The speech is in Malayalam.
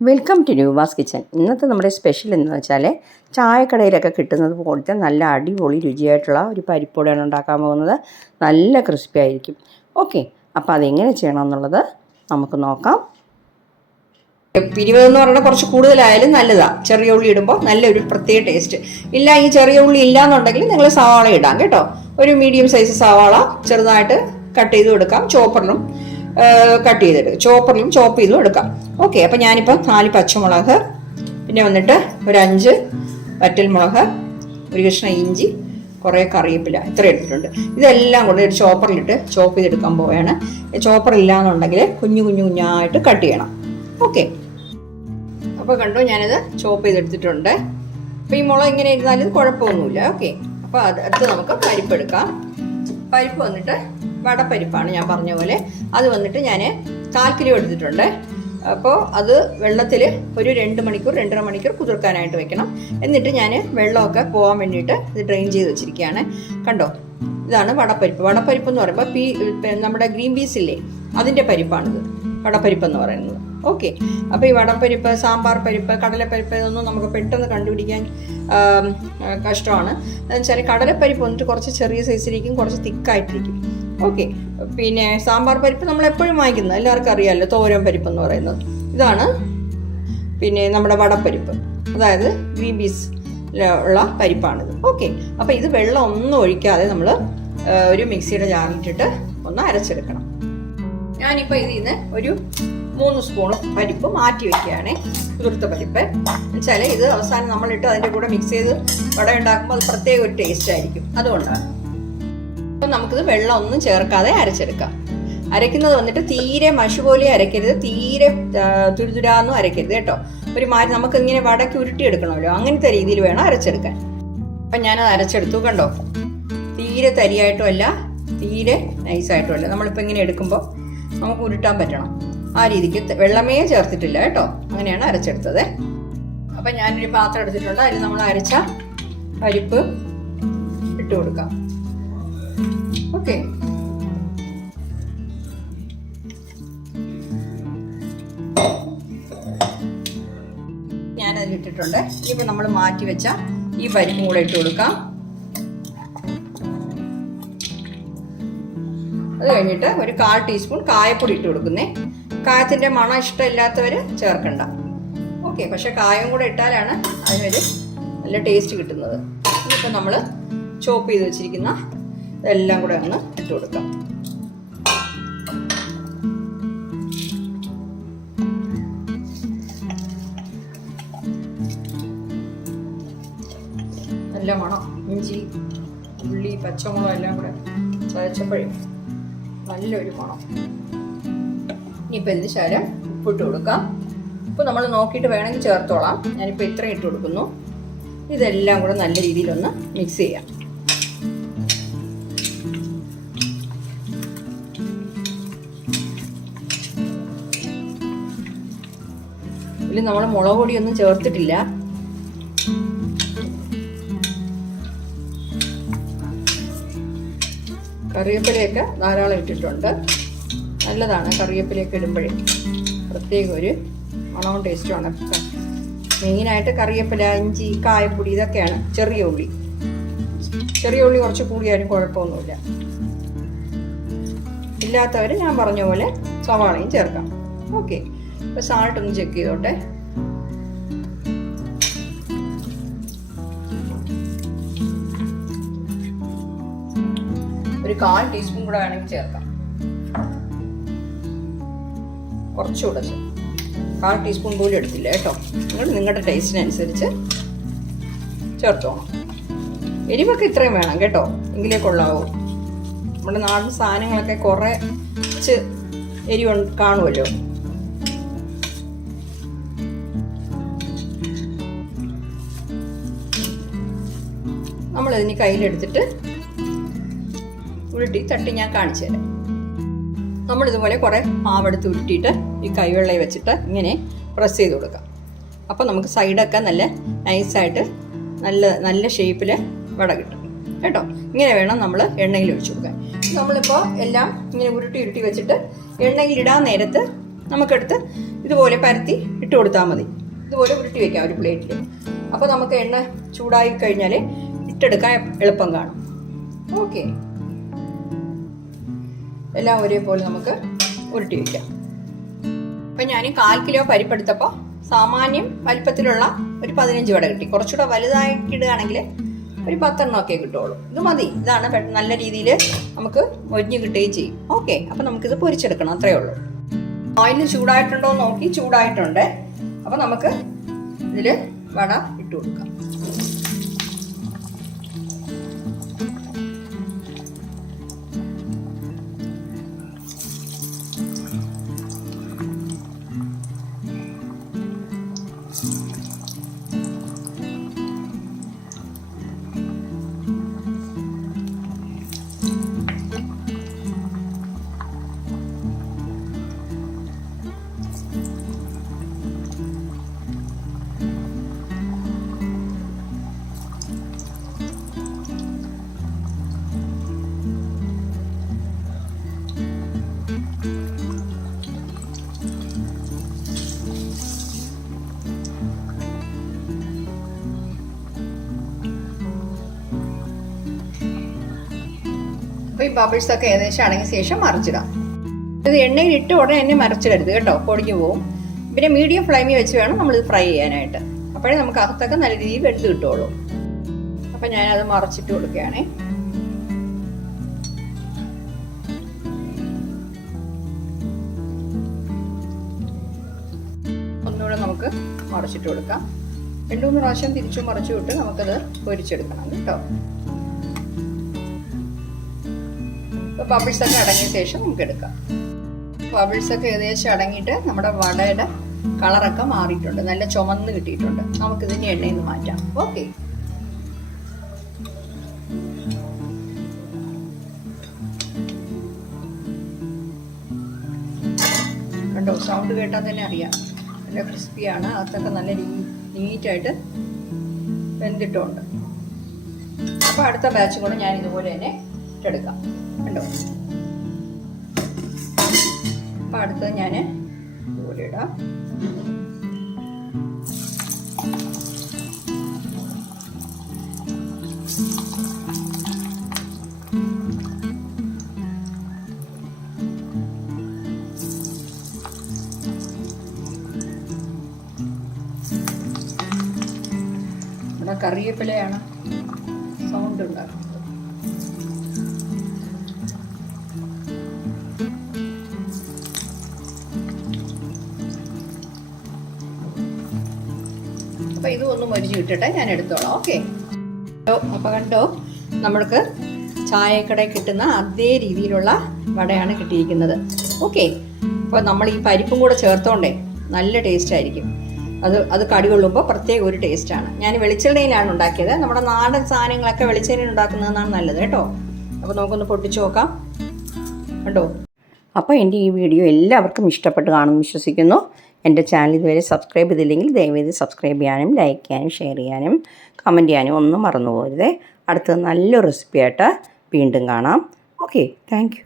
വെൽക്കം ടു ന്യൂവാസ് കിച്ചൻ ഇന്നത്തെ നമ്മുടെ സ്പെഷ്യൽ എന്ന് വെച്ചാൽ ചായക്കടയിലൊക്കെ കിട്ടുന്നത് പോലത്തെ നല്ല അടിപൊളി രുചിയായിട്ടുള്ള ഒരു പരിപ്പോടെയാണ് ഉണ്ടാക്കാൻ പോകുന്നത്. നല്ല ക്രിസ്പി ആയിരിക്കും. ഓക്കെ അപ്പോൾ അതെങ്ങനെ ചെയ്യണമെന്നുള്ളത് നമുക്ക് നോക്കാം. പിരിവെന്ന് പറയുന്നത് കുറച്ച് കൂടുതലായാലും നല്ലതാണ് ചെറിയ ഉള്ളി ഇടുമ്പോൾ നല്ലൊരു പ്രത്യേക ടേസ്റ്റ് ഇല്ല ഈ ചെറിയ ഉള്ളി ഇല്ലാന്നുണ്ടെങ്കിൽ നിങ്ങൾ സവാള ഇടാം കേട്ടോ. ഒരു മീഡിയം സൈസ് സവാള ചെറുതായിട്ട് കട്ട് ചെയ്ത് കൊടുക്കാം. ചോപ്പറിലും കട്ട് ചെയ്തിട്ട്. ചോപ്പറിലും ചോപ്പ് ചെയ്തും എടുക്കാം. ഓക്കെ അപ്പം ഞാനിപ്പോൾ നാല് പച്ചമുളക് പിന്നെ വന്നിട്ട് ഒരു അഞ്ച് വറ്റൽമുളക് ഒരു കഷ്ണം ഇഞ്ചി കുറേ കറിവേപ്പില ഇത്ര എടുത്തിട്ടുണ്ട്. ഇതെല്ലാം കൂടെ ഒരു ചോപ്പറിലിട്ട് ചോപ്പ് ചെയ്തെടുക്കാൻ പോവുകയാണ്. ചോപ്പർ ഇല്ലാന്നുണ്ടെങ്കിൽ കുഞ്ഞു കുഞ്ഞു കുഞ്ഞായിട്ട് കട്ട് ചെയ്യണം. ഓക്കെ അപ്പോൾ കണ്ടു ഞാനത് ചോപ്പ് ചെയ്തെടുത്തിട്ടുണ്ട്. അപ്പോൾ ഈ മുളക് ഇങ്ങനെ ഇരുന്നാലും കുഴപ്പമൊന്നുമില്ല. ഓക്കെ അപ്പോൾ അത് അടുത്ത് നമുക്ക് പരിപ്പ് എടുക്കാം. പരിപ്പ് വന്നിട്ട് വടപ്പരിപ്പാണ് ഞാൻ പറഞ്ഞ പോലെ. അത് വന്നിട്ട് ഞാൻ കാൽ കിലോ എടുത്തിട്ടുണ്ട്. അപ്പോൾ അത് വെള്ളത്തിൽ ഒരു രണ്ട് മണിക്കൂർ രണ്ടര മണിക്കൂർ കുതിർക്കാനായിട്ട് വെക്കണം. എന്നിട്ട് ഞാൻ വെള്ളമൊക്കെ പോകാൻ വേണ്ടിയിട്ട് ഇത് ഡ്രെയിൻ ചെയ്ത് വെച്ചിരിക്കുകയാണ്. കണ്ടോ? ഇതാണ് വടപ്പരിപ്പ്. വടപ്പരിപ്പ് എന്ന് പറയുമ്പോൾ പി നമ്മുടെ ഗ്രീൻ പീസ് ഇല്ലേ? അതിന്റെ പരിപ്പാണിത്. വടപ്പരിപ്പ് എന്ന് പറയുന്നത്. ഓക്കെ. അപ്പോൾ ഈ വടപ്പരിപ്പ് സാമ്പാർ പരിപ്പ് കടലപ്പരിപ്പ് ഇതൊന്നും നമുക്ക് പെട്ടെന്ന് കണ്ടുപിടിക്കാൻ കഷ്ടമാണ്. എന്ന് വെച്ചാൽ കടലപ്പരിപ്പ് വന്നിട്ട് കുറച്ച് ചെറിയ സൈസിലിരിക്കും കുറച്ച് തിക്കായിട്ടിരിക്കും ഓക്കെ. പിന്നെ സാമ്പാർ പരിപ്പ് നമ്മൾ എപ്പോഴും വാങ്ങിക്കുന്നത്. എല്ലാവർക്കും അറിയാമല്ലോ തോരൻ പരിപ്പ് എന്ന് പറയുന്നത്. ഇതാണ് പിന്നെ നമ്മുടെ വടപ്പരിപ്പ്. അതായത് ഗ്രീൻ പീസ് ഉള്ള പരിപ്പാണിത്. ഓക്കെ. അപ്പോൾ ഇത് വെള്ളം ഒന്നും ഒഴിക്കാതെ നമ്മൾ ഒരു മിക്സിയുടെ ജാറിലിട്ടിട്ട് ഒന്ന് അരച്ചെടുക്കണം. ഞാനിപ്പോൾ ഇതിൽ നിന്ന് ഒരു മൂന്ന് സ്പൂൺ പരിപ്പ് മാറ്റി വെക്കുകയാണ്. കുതിർത്ത പരിപ്പ്. എന്നുവെച്ചാൽ ഇത് അവസാനം നമ്മളിട്ട് അതിന്റെ കൂടെ മിക്സ് ചെയ്ത് വട ഉണ്ടാക്കുമ്പോൾ അത് പ്രത്യേക ഒരു ടേസ്റ്റ് ആയിരിക്കും. അതുകൊണ്ടാണ്. അപ്പം നമുക്കിത് വെള്ളം ഒന്നും ചേർക്കാതെ അരച്ചെടുക്കാം. അരയ്ക്കുന്നത് വന്നിട്ട് തീരെ മഷു പോലെ അരയ്ക്കരുത്. തീരെ തുരുതുരാന്നും അരയ്ക്കരുത് കേട്ടോ. ഒരു മാതിരി നമുക്ക് ഇങ്ങനെ വടക്ക് ഉരുട്ടിയെടുക്കണമല്ലോ. അങ്ങനത്തെ രീതിയിൽ വേണം അരച്ചെടുക്കാൻ. അപ്പം ഞാനത് അരച്ചെടുത്തു കണ്ടോ? തീരെ തരിയായിട്ടും അല്ല തീരെ നൈസായിട്ടും അല്ല. നമ്മളിപ്പോൾ ഇങ്ങനെ എടുക്കുമ്പോൾ നമുക്ക് ഉരുട്ടാൻ പറ്റണം. ആ രീതിക്ക് വെള്ളമേ ചേർത്തിട്ടില്ല കേട്ടോ. അങ്ങനെയാണ് അരച്ചെടുത്തത്. അപ്പം ഞാനൊരു പാത്രം എടുത്തിട്ടുണ്ട്. അതിൽ നമ്മൾ അരച്ച പരിപ്പ് ഇട്ട് കൊടുക്കാം. ഓക്കെ. ഞാനതിൽ ഇട്ടിട്ടുണ്ട്. നമ്മൾ മാറ്റി വെച്ച ഈ പരിപ്പും കൂടെ ഇട്ട് കൊടുക്കാം. അത് കഴിഞ്ഞിട്ട് ഒരു കാൽ ടീസ്പൂൺ കായപ്പൊടി ഇട്ട് കൊടുക്കുന്നേ. കായത്തിന്റെ മണം ഇഷ്ടമില്ലാത്തവർ ചേർക്കണ്ട. ഓക്കെ പക്ഷെ കായം കൂടെ ഇട്ടാലാണ് അതിനൊരു നല്ല ടേസ്റ്റ് കിട്ടുന്നത്. ഇനിയിപ്പോൾ നമ്മൾ ചോപ്പ് ചെയ്ത് വെച്ചിരിക്കുന്ന ഇതെല്ലാം കൂടെ ഒന്ന് ഇട്ട് കൊടുക്കാം. നല്ല മണം ഇഞ്ചി ഉള്ളി പച്ചമുളക് എല്ലാം കൂടെ ചതച്ചപ്പോഴേ നല്ലൊരു മണം. ഇനിയിപ്പോൾ ഇതിന് ശരം ഉപ്പിട്ട് കൊടുക്കാം. ഉപ്പ് നമ്മൾ നോക്കിയിട്ട് വേണമെങ്കിൽ ചേർത്തോളാം. ഞാനിപ്പോൾ ഇത്രയും ഇട്ട് കൊടുക്കുന്നു. ഇതെല്ലാം കൂടെ നല്ല രീതിയിലൊന്ന് മിക്സ് ചെയ്യാം. ഇതിൽ നമ്മൾ മുളക് പൊടിയൊന്നും ചേർത്തിട്ടില്ല. കറിവേപ്പിലയൊക്കെ ധാരാളം ഇട്ടിട്ടുണ്ട്. നല്ലതാണ് കറിവേപ്പിലയൊക്കെ ഇടുമ്പോഴേ. പ്രത്യേക ഒരു മണവും ടേസ്റ്റുമാണ് മെയിനായിട്ട് കറിവേപ്പില ഇഞ്ചി കായപ്പൊടി ഇതൊക്കെയാണ് ചെറിയ ഉള്ളി. ചെറിയ ഉള്ളി കുറച്ച് കൂടിയാലും കുഴപ്പമൊന്നുമില്ല. ഇല്ലാത്തവർ ഞാൻ പറഞ്ഞ പോലെ സവാളയും ചേർക്കാം. ഓക്കെ ഇപ്പോൾ സാൾട്ട് ഒന്ന് ചെക്ക് ചെയ്തോട്ടെ. ഒരു കാൽ ടീസ്പൂൺ കൂടെ വേണമെങ്കിൽ ചേർക്കാം. കുറച്ചുകൂടെ കാൽ ടീസ്പൂൺ പോലും എടുത്തില്ല കേട്ടോ. നിങ്ങൾ നിങ്ങളുടെ ടേസ്റ്റിനനുസരിച്ച് ചേർത്തോണം. എരിവൊക്കെ ഇത്രയും വേണം കേട്ടോ. എങ്കിലേ കൊള്ളാവൂ. നമ്മുടെ നാടൻ സാധനങ്ങളൊക്കെ കുറച്ച് എരിവ് കാണുമല്ലോ. നമ്മളിതിന് കയ്യിലെടുത്തിട്ട് ഉരുട്ടി തട്ടി ഞാൻ കാണിച്ചു തരാം. നമ്മൾ ഇതുപോലെ കുറേ മാവെടുത്ത് ഉരുട്ടിയിട്ട് ഈ കൈവെള്ളയിൽ വെച്ചിട്ട് ഇങ്ങനെ പ്രസ് ചെയ്ത് കൊടുക്കാം. അപ്പോൾ നമുക്ക് സൈഡൊക്കെ നല്ല നൈസായിട്ട് നല്ല നല്ല ഷേപ്പിൽ വട കിട്ടും. കേട്ടോ? ഇങ്ങനെ വേണം നമ്മൾ എണ്ണയിൽ ഒഴിച്ചു കൊടുക്കാൻ. നമ്മളിപ്പോൾ എല്ലാം ഇങ്ങനെ ഉരുട്ടി ഉരുട്ടി വെച്ചിട്ട് എണ്ണയിൽ ഇടാൻ നേരത്ത് നമുക്കെടുത്ത് ഇതുപോലെ പരത്തി ഇട്ട് കൊടുത്താൽ മതി. ഇതുപോലെ ഉരുട്ടി വെക്കാം ഒരു പ്ലേറ്റിൽ അപ്പോൾ നമുക്ക് എണ്ണ ചൂടായി കഴിഞ്ഞാൽ ഇട്ടെടുക്കാൻ എളുപ്പം കാണും. ഓക്കെ. എല്ലാം ഒരേപോലെ നമുക്ക് ഉരുട്ടി വയ്ക്കാം. അപ്പം ഞാൻ കാൽ കിലോ പരിപ്പെടുത്തപ്പോൾ സാമാന്യം വലിപ്പത്തിലുള്ള ഒരു പതിനഞ്ച് വട കിട്ടി. കുറച്ചുകൂടെ വലുതായിട്ട് ഇടുകയാണെങ്കിൽ ഒരു പത്തെണ്ണം ഒക്കെ കിട്ടുള്ളൂ ഇത് മതി. ഇതാണ് നല്ല രീതിയിൽ നമുക്ക് മൊരിഞ്ഞ് കിട്ടുകയും ചെയ്യും. ഓക്കെ. അപ്പം നമുക്കിത് പൊരിച്ചെടുക്കണം. അത്രേ ഉള്ളൂ. ഓയിൽ ചൂടായിട്ടുണ്ടോ നോക്കി. ചൂടായിട്ടുണ്ട്. അപ്പം നമുക്ക് ഇതിൽ വട ഇട്ട് കൊടുക്കാം. അപ്പോൾ ഈ ബബിൾസ് ഒക്കെ ഏകദേശം അടങ്ങിയ ശേഷം മറിച്ചിടാം. ഇത് എണ്ണയിൽ ഇട്ട് ഉടനെ തന്നെ മറിച്ചിടരുത് കേട്ടോ പൊടിഞ്ഞു പോകും പിന്നെ മീഡിയം ഫ്ലെയിമിൽ വെച്ച് വേണം നമ്മൾ ഇത് ഫ്രൈ ചെയ്യാനായിട്ട്. അപ്പോഴേ നമുക്ക് അകത്തൊക്കെ നല്ല രീതിയിൽ വെന്ത് കിട്ടുള്ളൂ അപ്പം ഞാനത് മറച്ചിട്ട് കൊടുക്കുകയാണേ. ഒന്നുകൂടെ നമുക്ക് മറച്ചിട്ട് കൊടുക്കാം. രണ്ടു മൂന്ന് പ്രാവശ്യം തിരിച്ചു മറിച്ചു വിട്ട് നമുക്കത് പൊരിച്ചെടുക്കണം കേട്ടോ. ബബിൾസ് ഒക്കെ അടങ്ങിയ ശേഷം നമുക്ക് എടുക്കാം. ബബിൾസ് ഒക്കെ ഏകദേശം അടങ്ങിയിട്ട് നമ്മുടെ വടയുടെ കളറൊക്കെ മാറിയിട്ടുണ്ട്. നല്ല ചുമന്ന് കിട്ടിയിട്ടുണ്ട്. നമുക്ക് ഇതിന്റെ എണ്ണയിൽ നിന്ന് മാറ്റാം. ഓക്കെ കണ്ടോ? സൗണ്ട് കേട്ടാൽ തന്നെ അറിയാം. നല്ല ക്രിസ്പിയാണ് അതൊക്കെ നല്ല നീറ്റായിട്ട് വെന്തിട്ടുണ്ട്. അപ്പോൾ അടുത്ത ബാച്ച് കൂടെ ഞാൻ ഇതുപോലെ തന്നെ ഇട്ടെടുക്കാം. കണ്ടോ അപ്പം അടുത്തത് ഞാൻ ഇതുപോലെ ഇടാം. ഇവിടെ സൗണ്ട് ഉണ്ടാക്കുന്നത്. ഇതും ഒന്ന് മരിച്ചു കിട്ടട്ടെ ഞാൻ എടുത്തോളാം. ഓക്കെ. അപ്പൊ കണ്ടോ? നമ്മൾക്ക് ചായക്കടയിൽ കിട്ടുന്ന അതേ രീതിയിലുള്ള വടയാണ് കിട്ടിയിരിക്കുന്നത്. ഓക്കെ. അപ്പോൾ നമ്മൾ ഈ പരിപ്പും കൂടെ ചേർത്തോണ്ടേ നല്ല ടേസ്റ്റ് ആയിരിക്കും. അത് അത് കടി കൊള്ളുമ്പോൾ പ്രത്യേക ഒരു ടേസ്റ്റാണ് ഞാൻ വെളിച്ചെണ്ണയിലാണ് ഉണ്ടാക്കിയത്. നമ്മുടെ നാടൻ സാധനങ്ങളൊക്കെ വെളിച്ചെണ്ണയിൽ ഉണ്ടാക്കുന്നതാണ് നല്ലത് കേട്ടോ. അപ്പോൾ നമുക്കൊന്ന് പൊട്ടിച്ചു നോക്കാം. കണ്ടോ? അപ്പോൾ എന്റെ ഈ വീഡിയോ എല്ലാവർക്കും ഇഷ്ടപ്പെട്ട് കാണുമെന്ന് വിശ്വസിക്കുന്നു. എന്റെ ചാനൽ ഇതുവരെ സബ്സ്ക്രൈബ് ചെയ്തില്ലെങ്കിൽ ദയവേത് സബ്സ്ക്രൈബ് ചെയ്യാനും ലൈക്ക് ചെയ്യാനും ഷെയർ ചെയ്യാനും കമന്റ് ചെയ്യാനും ഒന്നും മറന്നു പോകരുതേ അടുത്ത നല്ലൊരു റെസിപ്പി ആയിട്ട് വീണ്ടും കാണാം. Okay thank